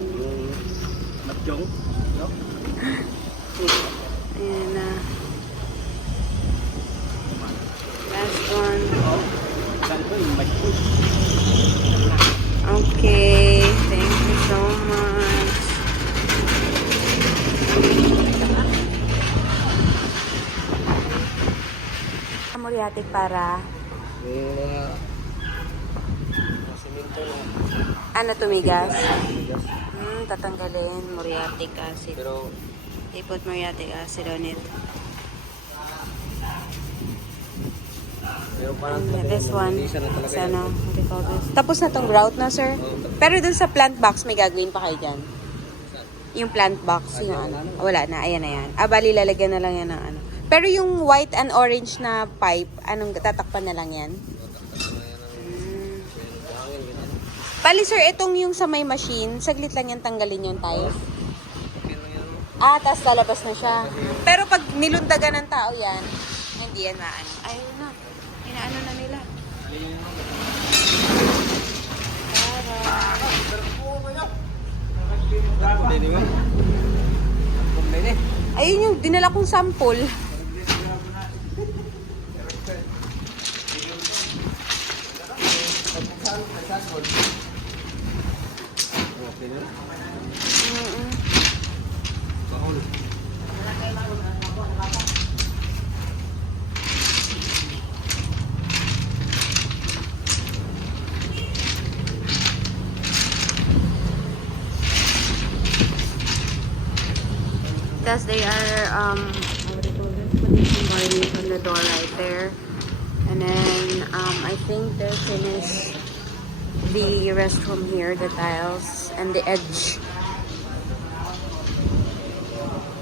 Yung matjong. No? Ayan na. Last one. Saan ko yung matjong? Okay. Thank you so much. Moriatic para Yung simento na. ano tumigas? Yes. Tatanggalin muriatic acid. Pero They put muriatic acid on it. pero parang And this one, hindi siya na talaga is ano, what do you call this? Tapos na tong grout na, sir. Pero dun sa plant box, may gagawin pa kayo dyan. Yung plant box, yung ano. Wala na, ayan na yan. Bali, lalagyan na lang yan ng ano. Pero yung white and orange na pipe, anong tatakpan na lang yan? Bali, sir, itong yung sa may machine, saglit lang yan tanggalin yung tiles. Tapos lalabas na siya. Pero pag nilundagan ng tao yan, hindi yan maano. Ayun na. Inaano na nila. Ayun yung dinala kong sample. Because they are what do you call this? Putting some varnish on the door right there. And then I think they're finished the restroom here, the tiles and the edge.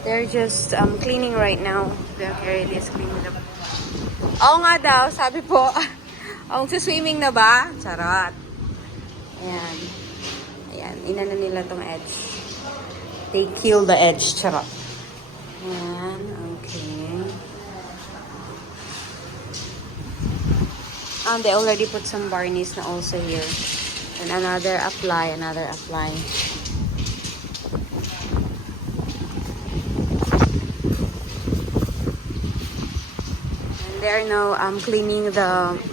They're just cleaning right now. The Carly is cleaning up. Oo nga daw, sabi po. Swimming na ba? Charot. Ayan. Ayan, inano nila tong edge. They kill the edge. Charot. Ayan, okay. They already put some varnish na also here. And another apply. And they are now cleaning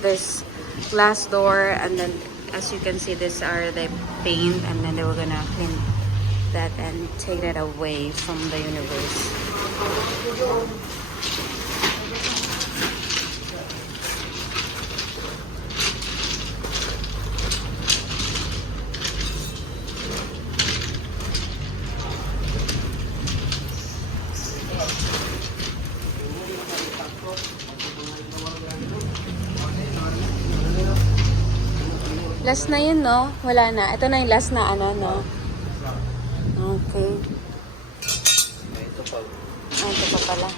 this glass door, and then as you can see, these are the paint, and then they were gonna clean that and take that away from the universe. Last na yun, no? Wala na. Ito na yung last na ano, no? Okay. ito pa. Ito pa pala.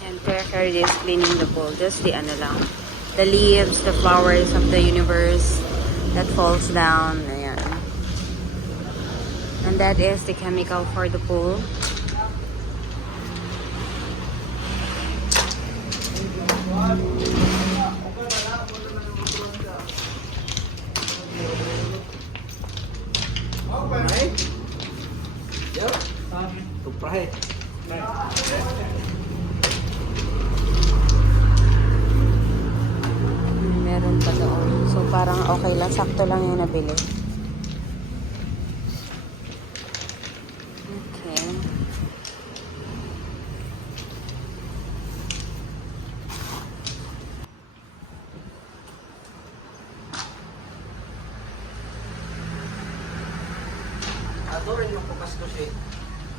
And Carly is cleaning the bowl. Just the ano lang. The leaves, the flowers of the universe that falls down. Ayan. And that is the chemical for the pool. Tuprahe. Meron pa doon. So parang okay lang. Sakto lang yung nabili. Okay. Ato rin yung pukas ko si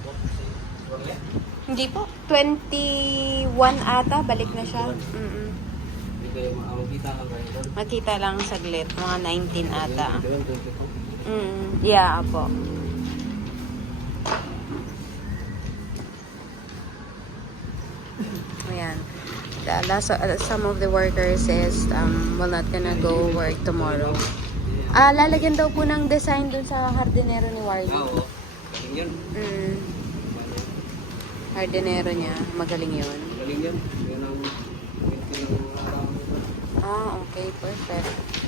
Wale. Hindi po. 21 ata. Balik na siya. Mm-mm. Hindi kayo makakita lang kayo doon. Makita lang saglit. Mga 19 ata. Doon, 22. Yeah, po. Ayan. Some of the workers is will not gonna go work tomorrow. Lalagyan daw po ng design dun sa hardinero ni Wardy. Oo. Galing yun. Hardinero niya. Magaling yun. Galing yun. Yan ang kwento ng araw. Okay. Perfect.